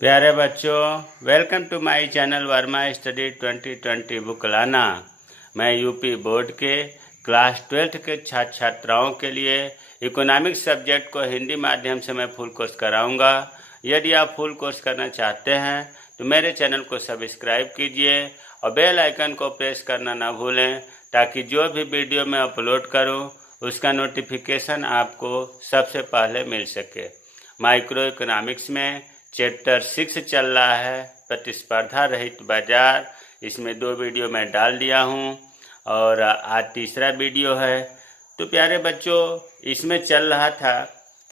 प्यारे बच्चों, welcome to my channel Verma study 2020 book लाना। मैं यूपी बोर्ड के क्लास 12th के छात्र छात्राओं के लिए इकोनॉमिक्स सब्जेक्ट को हिंदी माध्यम से मैं फुल कोर्स कराऊंगा। यदि आप फुल कोर्स करना चाहते हैं तो मेरे चैनल को सब्सक्राइब कीजिए और बेल आइकन को प्रेस करना ना भूलें, ताकि जो भी वीडियो मैं अपलोड करूं उसका नोटिफिकेशन आपको सबसे पहले मिल सके। माइक्रो इकोनॉमिक्स में चैप्टर 6 चल रहा है, प्रतिस्पर्धा रहित बाजार। इसमें 2 वीडियो मैं डाल दिया हूँ और आज तीसरा वीडियो है। तो प्यारे बच्चों, इसमें चल रहा था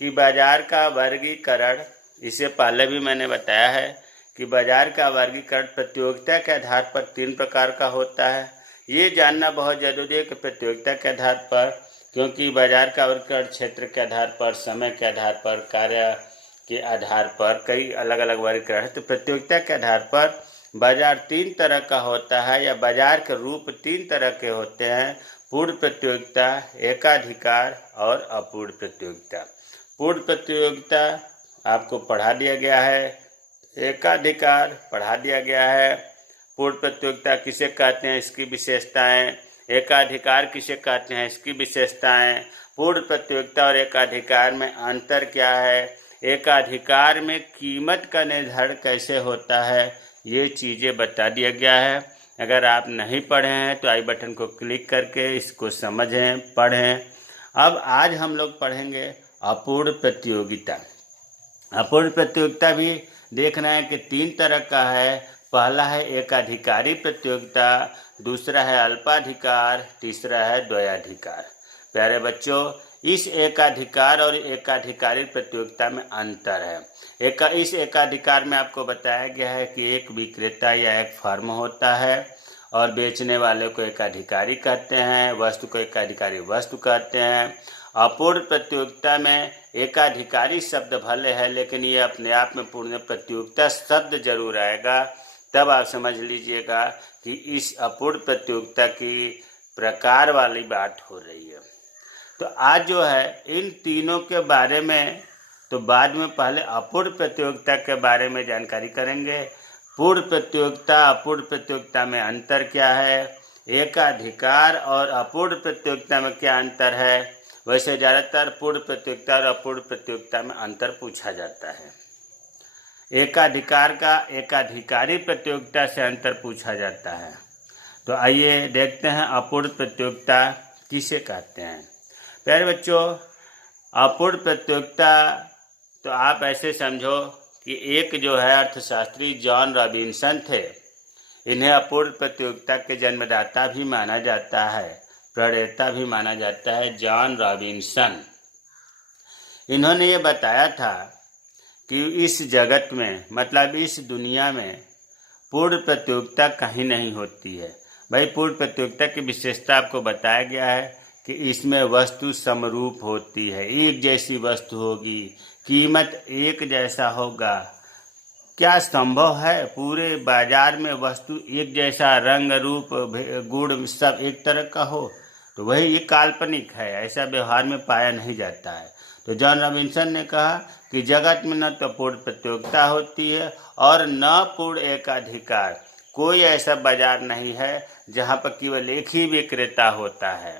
कि बाजार का वर्गीकरण। इससे पहले भी मैंने बताया है कि बाजार का वर्गीकरण प्रतियोगिता के आधार पर 3 प्रकार का होता है। ये जानना बहुत ज़रूरी है कि प्रतियोगिता के आधार पर, क्योंकि बाजार का वर्गीकरण क्षेत्र के आधार पर, समय के आधार पर, कार्य के आधार पर कई अलग अलग वर्गीकरण है। तो प्रतियोगिता के आधार पर बाजार 3 तरह का होता है, या बाजार के रूप 3 तरह के होते हैं: पूर्ण प्रतियोगिता, एकाधिकार और अपूर्ण प्रतियोगिता। पूर्ण प्रतियोगिता आपको पढ़ा दिया गया है, एकाधिकार पढ़ा दिया गया है। पूर्ण प्रतियोगिता किसे कहते हैं, इसकी विशेषताएं, एकाधिकार किसे कहते हैं, इसकी विशेषताएं, पूर्ण प्रतियोगिता और एकाधिकार में अंतर क्या है, एकाधिकार में कीमत का निर्धारण कैसे होता है, ये चीज़ें बता दिया गया है। अगर आप नहीं पढ़े हैं तो आई बटन को क्लिक करके इसको समझें, पढ़ें। अब आज हम लोग पढ़ेंगे अपूर्ण प्रतियोगिता। अपूर्ण प्रतियोगिता भी देखना है कि 3 तरह का है। पहला है एकाधिकारी प्रतियोगिता, दूसरा है अल्पाधिकार, तीसरा है द्वयाधिकार। प्यारे बच्चों, इस एकाधिकार और एकाधिकारी प्रतियोगिता में अंतर है। इस एकाधिकार में आपको बताया गया है कि एक विक्रेता या एक फर्म होता है और बेचने वाले को एकाधिकारी कहते हैं, वस्तु को एकाधिकारी वस्तु कहते हैं। अपूर्ण प्रतियोगिता में एकाधिकारी शब्द भले है, लेकिन ये अपने आप में पूर्ण प्रतियोगिता शब्द जरूर आएगा। तब आप समझ लीजिएगा कि इस अपूर्ण प्रतियोगिता की प्रकार वाली बात हो रही है। तो आज जो है इन तीनों के बारे में, तो बाद में पहले अपूर्ण प्रतियोगिता के बारे में जानकारी करेंगे। पूर्ण प्रतियोगिता अपूर्ण प्रतियोगिता में अंतर क्या है, एकाधिकार और अपूर्ण प्रतियोगिता में क्या अंतर है। वैसे ज़्यादातर पूर्ण प्रतियोगिता और अपूर्ण प्रतियोगिता में अंतर पूछा जाता है। एकाधिकार का एकाधिकारी प्रतियोगिता से अंतर पूछा जाता है। तो आइए देखते हैं अपूर्ण प्रतियोगिता किसे कहते हैं। प्यारे बच्चों, अपूर्ण प्रतियोगिता तो आप ऐसे समझो कि एक जो है अर्थशास्त्री जॉन रॉबिन्सन थे। इन्हें अपूर्ण प्रतियोगिता के जन्मदाता भी माना जाता है, प्रणेता भी माना जाता है, जॉन रॉबिन्सन। इन्होंने ये बताया था कि इस जगत में, मतलब इस दुनिया में पूर्ण प्रतियोगिता कहीं नहीं होती है। भाई, पूर्ण प्रतियोगिता की विशेषता आपको बताया गया है कि इसमें वस्तु समरूप होती है, एक जैसी वस्तु होगी, कीमत एक जैसा होगा। क्या संभव है पूरे बाजार में वस्तु एक जैसा, रंग रूप गुण सब एक तरह का हो? तो वही ये काल्पनिक है, ऐसा व्यवहार में पाया नहीं जाता है। तो जॉन रॉबिन्सन ने कहा कि जगत में न तो पूर्ण प्रतियोगिता होती है और न पूर्ण एकाधिकार। कोई ऐसा बाजार नहीं है जहाँ पर केवल एक ही विक्रेता होता है।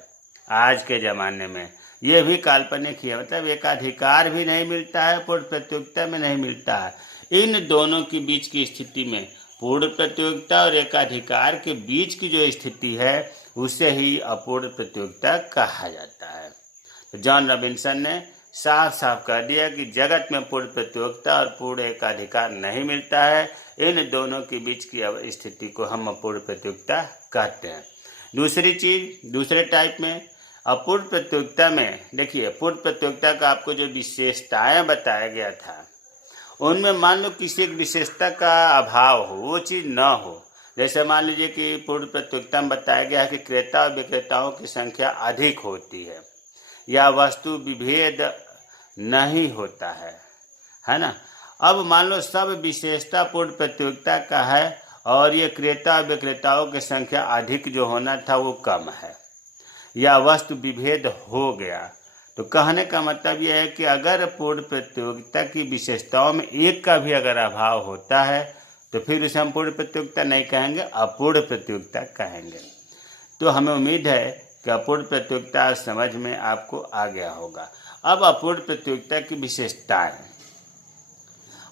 आज के ज़माने में ये भी काल्पनिक ही है, मतलब एकाधिकार भी नहीं मिलता है, पूर्ण प्रतियोगिता में नहीं मिलता है। इन दोनों के बीच की स्थिति में, पूर्ण प्रतियोगिता और एकाधिकार के बीच की जो स्थिति है, उसे ही अपूर्ण प्रतियोगिता कहा जाता है। तो जॉन रॉबिन्सन ने साफ साफ कह दिया कि जगत में पूर्ण प्रतियोगिता और पूर्ण एकाधिकार नहीं मिलता है। इन दोनों के बीच की स्थिति को हम अपूर्ण प्रतियोगिता कहते हैं। दूसरी चीज़, दूसरे टाइप में अपूर्ण प्रतियोगिता में देखिए, पूर्ण प्रतियोगिता का आपको जो विशेषताएं बताया गया था, उनमें मान लो किसी एक विशेषता का अभाव हो, वो चीज़ न हो। जैसे मान लीजिए कि पूर्ण प्रतियोगिता में बताया गया है कि क्रेता और विक्रेताओं की संख्या अधिक होती है, या वस्तु विभेद नहीं होता है ना। अब मान लो सब विशेषता पूर्ण प्रतियोगिता का है और ये क्रेता और विक्रेताओं की संख्या अधिक जो होना था वो कम है, या वस्तु विभेद हो गया, तो कहने का मतलब यह है कि अगर पूर्ण प्रतियोगिता की विशेषताओं में एक का भी अगर अभाव होता है तो फिर उसे हम पूर्ण प्रतियोगिता नहीं कहेंगे, अपूर्ण प्रतियोगिता कहेंगे। तो हमें उम्मीद है कि अपूर्ण प्रतियोगिता समझ में आपको आ गया होगा। अब अपूर्ण प्रतियोगिता की विशेषताएं।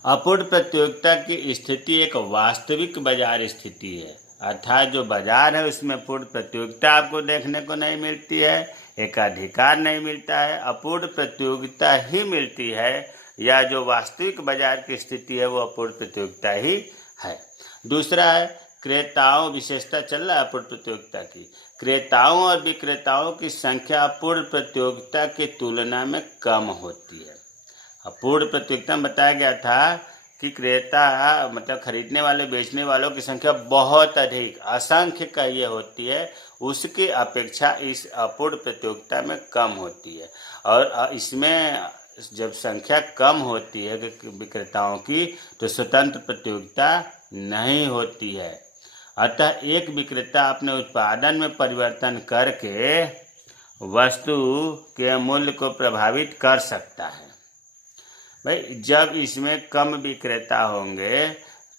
अपूर्ण प्रतियोगिता की स्थिति एक वास्तविक बाजार स्थिति है, अर्थात जो बाजार है उसमें पूर्ण प्रतियोगिता आपको देखने को नहीं मिलती है, एकाधिकार नहीं मिलता है, अपूर्ण प्रतियोगिता ही मिलती है, या जो वास्तविक बाजार की स्थिति है वो अपूर्ण प्रतियोगिता ही है। दूसरा है क्रेताओं, विशेषता चल रहा है अपूर्ण प्रतियोगिता की, क्रेताओं और विक्रेताओं की संख्या अपूर्ण प्रतियोगिता की तुलना में कम होती है। अपूर्ण प्रतियोगिता में बताया गया था कि क्रेता मतलब खरीदने वाले बेचने वालों की संख्या बहुत अधिक, असंख्य का ये होती है, उसकी अपेक्षा इस अपूर्ण प्रतियोगिता में कम होती है। और इसमें जब संख्या कम होती है विक्रेताओं की तो स्वतंत्र प्रतियोगिता नहीं होती है। अतः एक विक्रेता अपने उत्पादन में परिवर्तन करके वस्तु के मूल्य को प्रभावित कर सकता है। भाई जब इसमें कम विक्रेता होंगे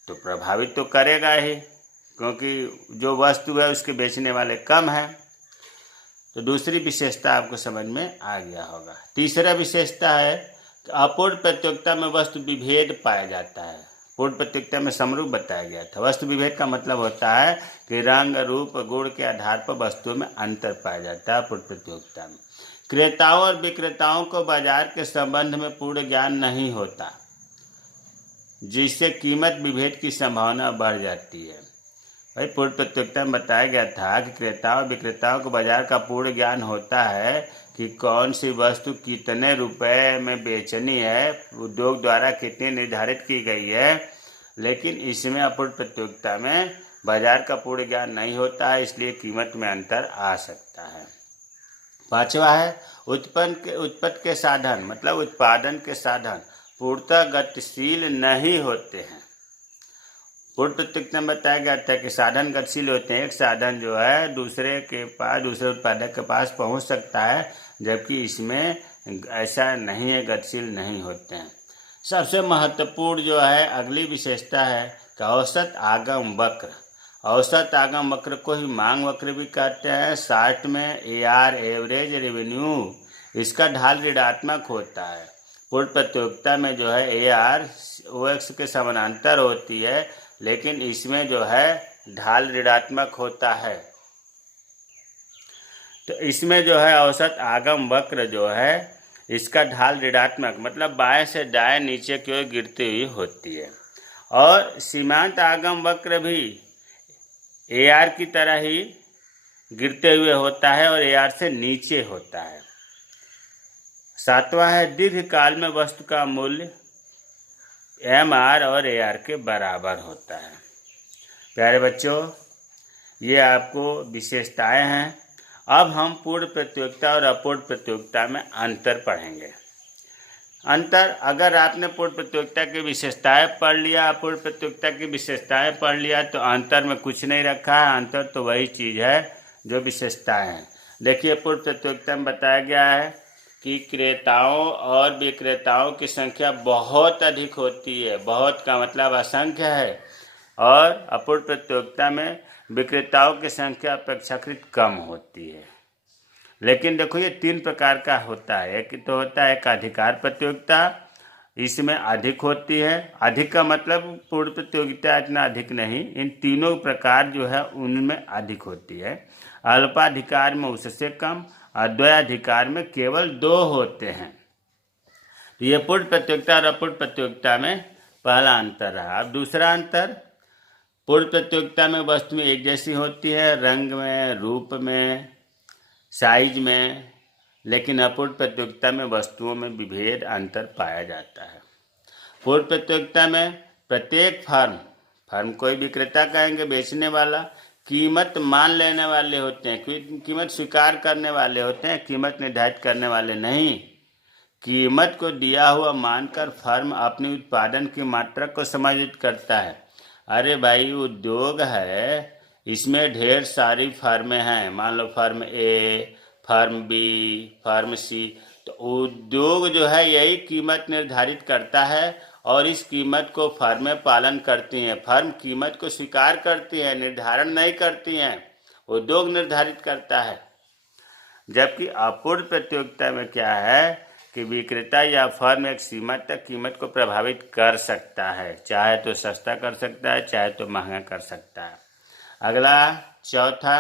तो प्रभावित तो करेगा ही, क्योंकि जो वस्तु है उसके बेचने वाले कम हैं। तो दूसरी विशेषता आपको समझ में आ गया होगा। तीसरा विशेषता है कि अपूर्ण प्रतियोगिता में वस्तु विभेद पाया जाता है। पूर्ण प्रतियोगिता में समरूप बताया गया था। वस्तु विभेद का मतलब होता है कि रंग, रूप, गुण के आधार पर वस्तुओं में अंतर पाया जाता है पूर्ण प्रतियोगिता में। क्रेताओं और विक्रेताओं को बाजार के संबंध में पूर्ण ज्ञान नहीं होता, जिससे कीमत विभेद की संभावना बढ़ जाती है। भाई पूर्ण प्रतियोगिता में बताया गया था कि क्रेताओं और विक्रेताओं को बाजार का पूर्ण ज्ञान होता है कि कौन सी वस्तु कितने रुपए में बेचनी है, उद्योग द्वारा कितनी निर्धारित की गई है, लेकिन इसमें अपूर्ण प्रतियोगिता में बाजार का पूर्ण ज्ञान नहीं होता है, इसलिए कीमत में अंतर आ सकता है। पांचवा है उत्पत्ति के साधन, मतलब उत्पादन के साधन पूर्णतः गतिशील नहीं होते हैं। पूर्ण प्रतियोगिता में बताया गया था कि साधन गतिशील होते हैं। एक साधन जो है दूसरे उत्पादक के पास पहुंच सकता है, जबकि इसमें ऐसा नहीं है, गतिशील नहीं होते हैं। सबसे महत्वपूर्ण जो है अगली विशेषता है कि औसत आगम वक्र। औसत आगम वक्र को ही मांग वक्र भी कहते हैं। शार्ट में AR एवरेज रेवेन्यू, इसका ढाल ऋणात्मक होता है। पूर्ण प्रतियोगिता में जो है AR OX के समानांतर होती है, लेकिन इसमें जो है ढाल ऋणात्मक होता है। तो इसमें जो है औसत आगम वक्र जो है इसका ढाल ऋणात्मक, मतलब बाएं से दाएं नीचे की ओर गिरती हुई होती है। और सीमांत आगम वक्र भी AR की तरह ही गिरते हुए होता है और AR से नीचे होता है। सातवां है दीर्घकाल में वस्तु का मूल्य MR और AR के बराबर होता है। प्यारे बच्चों, ये आपको विशेषताएं हैं। अब हम पूर्ण प्रतियोगिता और अपूर्ण प्रतियोगिता में अंतर पढ़ेंगे। अंतर, अगर आपने पूर्ण प्रतियोगिता की विशेषताएं पढ़ लिया, अपूर्ण प्रतियोगिता की विशेषताएं पढ़ लिया, तो अंतर में कुछ नहीं रखा है। अंतर तो वही चीज़ है जो विशेषताएं हैं। देखिए पूर्ण प्रतियोगिता में बताया गया है कि क्रेताओं और विक्रेताओं की संख्या बहुत अधिक होती है। बहुत का मतलब असंख्य है। और अपूर्ण प्रतियोगिता में विक्रेताओं की संख्या अपेक्षाकृत कम होती है। लेकिन देखो ये 3 प्रकार का होता है। एक तो होता है एकाधिकार प्रतियोगिता, इसमें अधिक होती है। अधिक का मतलब पूर्ण प्रतियोगिता इतना अधिक नहीं, इन तीनों प्रकार जो है उनमें अधिक होती है। अल्पाधिकार में उससे कम, अद्वैयाधिकार में केवल 2 होते हैं। तो ये पूर्ण प्रतियोगिता और अपूर्ण प्रतियोगिता में पहला अंतर रहा। अब दूसरा अंतर, पूर्ण प्रतियोगिता में वस्तु एक जैसी होती है, रंग में, रूप में, साइज में, लेकिन अपूर्ण प्रतियोगिता में वस्तुओं में विभेद अंतर पाया जाता है। पूर्ण प्रतियोगिता में प्रत्येक फर्म कोई विक्रेता कहेंगे, बेचने वाला, कीमत मान लेने वाले होते हैं, कीमत स्वीकार करने वाले होते हैं, कीमत निर्धारित करने वाले नहीं। कीमत को दिया हुआ मानकर फर्म अपनी उत्पादन की मात्रा को समायोजित करता है। अरे भाई उद्योग है, इसमें ढेर सारी फर्में हैं, मान लो firm A, firm B, firm C, तो उद्योग जो है यही कीमत निर्धारित करता है और इस कीमत को फर्में पालन करती हैं। फर्म कीमत को स्वीकार करती है, निर्धारण नहीं करती हैं, उद्योग निर्धारित करता है। जबकि अपूर्ण प्रतियोगिता में क्या है कि विक्रेता या फर्म एक सीमा तक कीमत को प्रभावित कर सकता है, चाहे तो सस्ता कर सकता है, चाहे तो महंगा कर सकता है। अगला चौथा,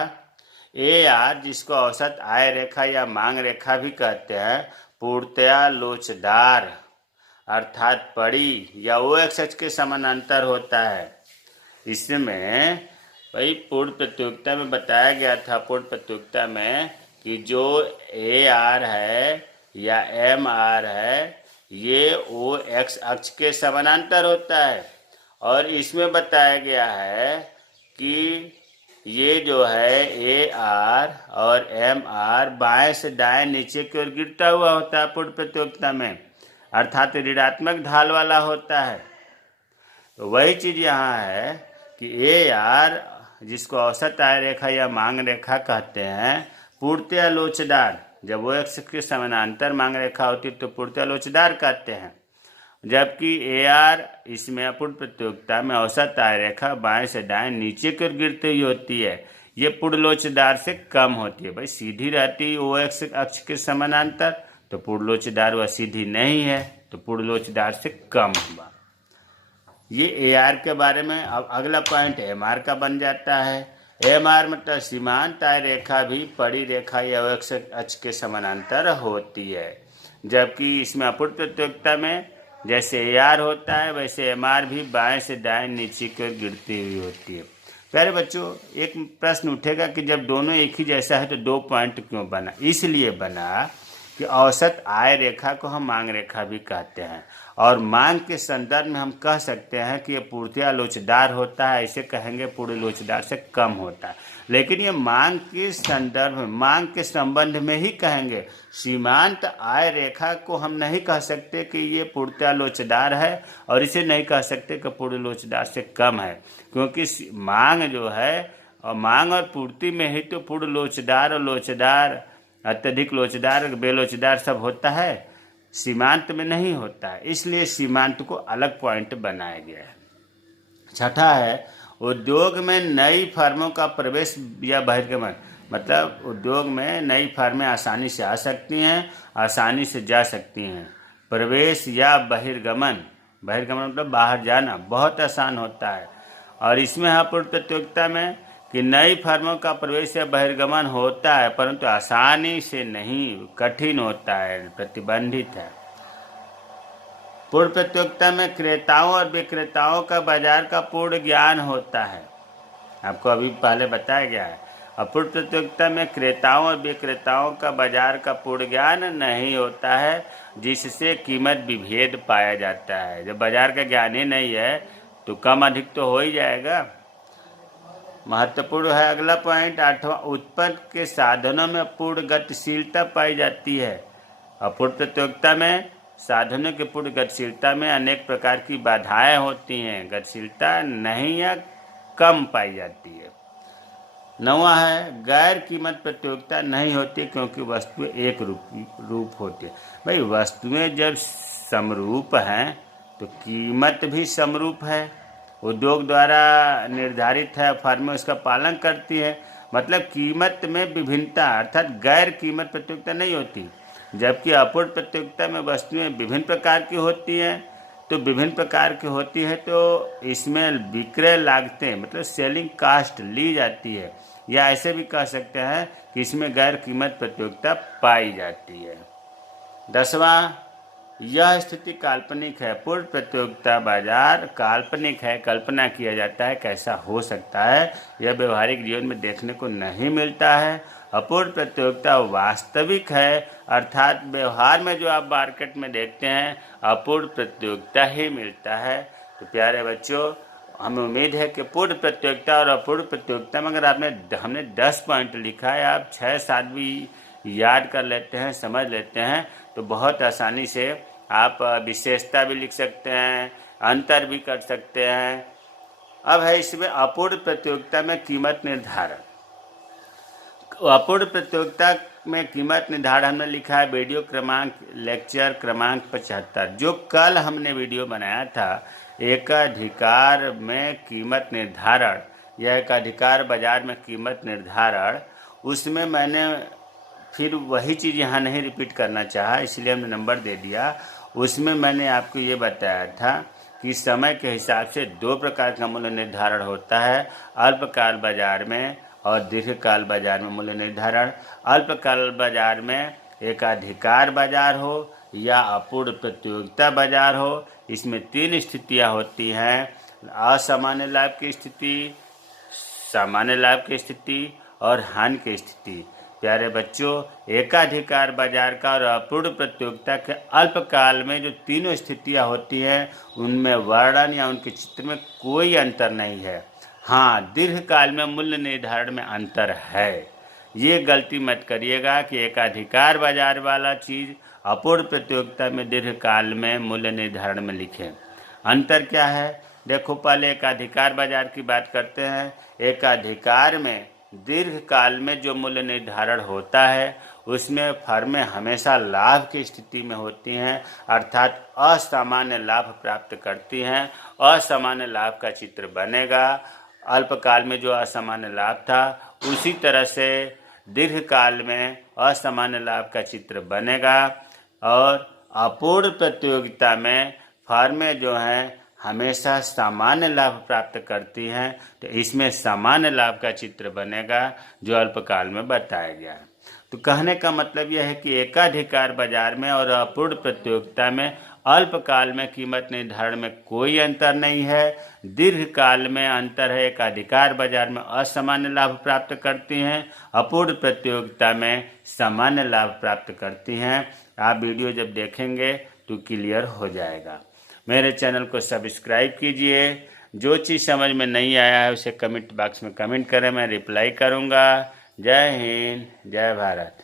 AR जिसको औसत आय रेखा या मांग रेखा भी कहते हैं, पूर्णतया लोचदार अर्थात पड़ी या OXH के समानांतर होता है। इसमें भाई पूर्ण प्रतियोगिता में बताया गया था, पूर्ण प्रतियोगिता में कि जो AR है या MR है ये OX अक्ष के समानांतर होता है। और इसमें बताया गया है कि ये जो है AR और MR बाएं से दाएं नीचे की ओर गिरता हुआ होता है पूर्ण प्रतियोगिता में, अर्थात ऋणात्मक ढाल वाला होता है। तो वही चीज़ यहाँ है कि AR जिसको औसत आय रेखा या मांग रेखा कहते हैं, पूर्णतया लोचदार, जब वो एक्स के समानांतर मांग रेखा होती है तो पूर्णतया लोचदार कहते हैं। जबकि AR इसमें अपूर्ण प्रतियोगिता में औसत आय रेखा बाएं से दाएं नीचे की ओर गिरती हुई होती है, ये पूर्ण लोचदार से कम होती है। भाई सीधी रहती है OX अक्ष के समानांतर तो पूर्ण लोचदार वह सीधी नहीं है, तो पूर्ण लोचदार से कम हुआ। ये AR के बारे में। अब अगला पॉइंट MR का बन जाता है। MR मतलब सीमांत आय रेखा भी पड़ी रेखा या OX अक्ष के समानांतर होती है। जबकि इसमें अपूर्ण प्रतियोगिता में जैसे AR होता है वैसे MR भी बाएं से दाएं नीचे की ओर गिरती हुई होती है। प्यारे बच्चों, एक प्रश्न उठेगा कि जब दोनों एक ही जैसा है तो 2 पॉइंट क्यों बना? इसलिए बना कि औसत आय रेखा को हम मांग रेखा भी कहते हैं और मांग के संदर्भ में हम कह सकते हैं कि ये पूर्णतया लोचदार होता है, ऐसे कहेंगे पूर्ण लोचदार से कम होता है। लेकिन ये मांग के संदर्भ में, मांग के संबंध में ही कहेंगे। सीमांत आय रेखा को हम नहीं कह सकते कि ये पूर्णतया लोचदार है और इसे नहीं कह सकते कि पूर्ण लोचदार से कम है, क्योंकि मांग जो है और मांग और पूर्ति में ही तो पूर्ण लोचदार और लोचदार, अत्यधिक लोचदार, बेलोचदार सब होता है, सीमांत में नहीं होता है। इसलिए सीमांत को अलग पॉइंट बनाया गया है। छठा है, उद्योग में नई फर्मों का प्रवेश या बहिर्गमन, मतलब उद्योग में नई फर्में आसानी से आ सकती हैं, आसानी से जा सकती हैं। प्रवेश या बहिर्गमन, बहिर्गमन मतलब बाहर जाना, बहुत आसान होता है। और इसमें है पूर्ण प्रतियोगिता में कि नई फर्मों का प्रवेश या बहिर्गमन होता है परंतु आसानी से नहीं, कठिन होता है, प्रतिबंधित है। पूर्ण प्रतियोगिता में क्रेताओं और विक्रेताओं का बाजार का पूर्ण ज्ञान होता है, आपको अभी पहले बताया गया है। अपूर्ण प्रतियोगिता में क्रेताओं और विक्रेताओं का बाजार का पूर्ण ज्ञान नहीं होता है, जिससे कीमत विभेद पाया जाता है। जब बाजार का ज्ञान ही नहीं है तो कम अधिक तो हो ही जाएगा। महत्वपूर्ण है अगला पॉइंट 8वां, उत्पन्न के साधनों में पूर्ण गतिशीलता पाई जाती है। अपूर्ण प्रतियोगिता में साधनों की पूर्ण गतिशीलता में अनेक प्रकार की बाधाएं होती हैं, गतिशीलता नहीं या कम पाई जाती है। 9वां है, गैर कीमत प्रतियोगिता नहीं होती क्योंकि वस्तुएं एक रूप होती है। भाई वस्तुएं जब समरूप हैं तो कीमत भी समरूप है, उद्योग द्वारा निर्धारित है, फर्में उसका पालन करती है, मतलब कीमत में विभिन्नता अर्थात गैर कीमत प्रतियोगिता नहीं होती। जबकि अपूर्ण प्रतियोगिता में वस्तुएं विभिन्न प्रकार की होती हैं, तो विभिन्न प्रकार की होती है तो इसमें विक्रय लागतें मतलब सेलिंग कास्ट ली जाती है, या ऐसे भी कह सकते हैं कि इसमें गैर कीमत प्रतियोगिता पाई जाती है। 10वां, यह स्थिति काल्पनिक है। पूर्ण प्रतियोगिता बाजार काल्पनिक है, कल्पना किया जाता है कैसा हो सकता है, यह व्यवहारिक जीवन में देखने को नहीं मिलता है। अपूर्ण प्रतियोगिता वास्तविक है, अर्थात व्यवहार में जो आप मार्केट में देखते हैं अपूर्ण प्रतियोगिता ही मिलता है। तो प्यारे बच्चों, हमें उम्मीद है कि पूर्ण प्रतियोगिता और अपूर्ण प्रतियोगिता में अगर हमने 10 पॉइंट लिखा है, आप 6-7 भी याद कर लेते हैं, समझ लेते हैं, तो बहुत आसानी से आप विशेषता भी लिख सकते हैं, अंतर भी कर सकते हैं। अब है इसमें अपूर्ण प्रतियोगिता में कीमत निर्धारण। अपूर्ण प्रतियोगिता में कीमत निर्धारण हमने लिखा है वीडियो क्रमांक लेक्चर क्रमांक 75। जो कल हमने वीडियो बनाया था एकाधिकार में कीमत निर्धारण या एकाधिकार बाजार में कीमत निर्धारण, उसमें मैंने फिर वही चीज़ यहाँ नहीं रिपीट करना चाहा, इसलिए हमने नंबर दे दिया। उसमें मैंने आपको ये बताया था कि समय के हिसाब से दो प्रकार का मूल्य निर्धारण होता है, अल्पकाल बाजार में और दीर्घकाल बाजार में मूल्य निर्धारण। अल्पकाल बाजार में एकाधिकार बाजार हो या अपूर्ण प्रतियोगिता बाजार हो, इसमें तीन स्थितियाँ होती हैं: असामान्य लाभ की स्थिति, सामान्य लाभ की स्थिति और हानि की स्थिति। प्यारे बच्चों, एकाधिकार बाजार का और अपूर्ण प्रतियोगिता के अल्पकाल में जो तीनों स्थितियां होती हैं उनमें वर्णन या उनके चित्र में कोई अंतर नहीं है। हाँ, दीर्घकाल में मूल्य निर्धारण में अंतर है। ये गलती मत करिएगा कि एकाधिकार बाजार वाला चीज़ अपूर्ण प्रतियोगिता में दीर्घकाल में मूल्य निर्धारण में लिखें। अंतर क्या है? देखो, पहले एकाधिकार बाजार की बात करते हैं। एकाधिकार में दीर्घकाल में जो मूल्य निर्धारण होता है उसमें फर्में हमेशा लाभ की स्थिति में होती हैं, अर्थात असामान्य लाभ प्राप्त करती हैं। असामान्य लाभ का चित्र बनेगा। अल्पकाल में जो असामान्य लाभ था उसी तरह से दीर्घकाल में असामान्य लाभ का चित्र बनेगा। और अपूर्ण प्रतियोगिता में फर्में जो हैं हमेशा सामान्य लाभ प्राप्त करती हैं, तो इसमें सामान्य लाभ का चित्र बनेगा जो अल्पकाल में बताया गया है। तो कहने का मतलब यह है कि एकाधिकार बाजार में और अपूर्ण प्रतियोगिता में अल्पकाल में कीमत निर्धारण में कोई अंतर नहीं है। दीर्घकाल में अंतर है, एकाधिकार बाजार में असामान्य लाभ प्राप्त करती हैं, अपूर्ण प्रतियोगिता में सामान्य लाभ प्राप्त करती हैं। आप वीडियो जब देखेंगे तो क्लियर हो जाएगा। मेरे चैनल को सब्सक्राइब कीजिए। जो चीज़ समझ में नहीं आया है उसे कमेंट बॉक्स में कमेंट करें, मैं रिप्लाई करूँगा। जय हिंद, जय भारत।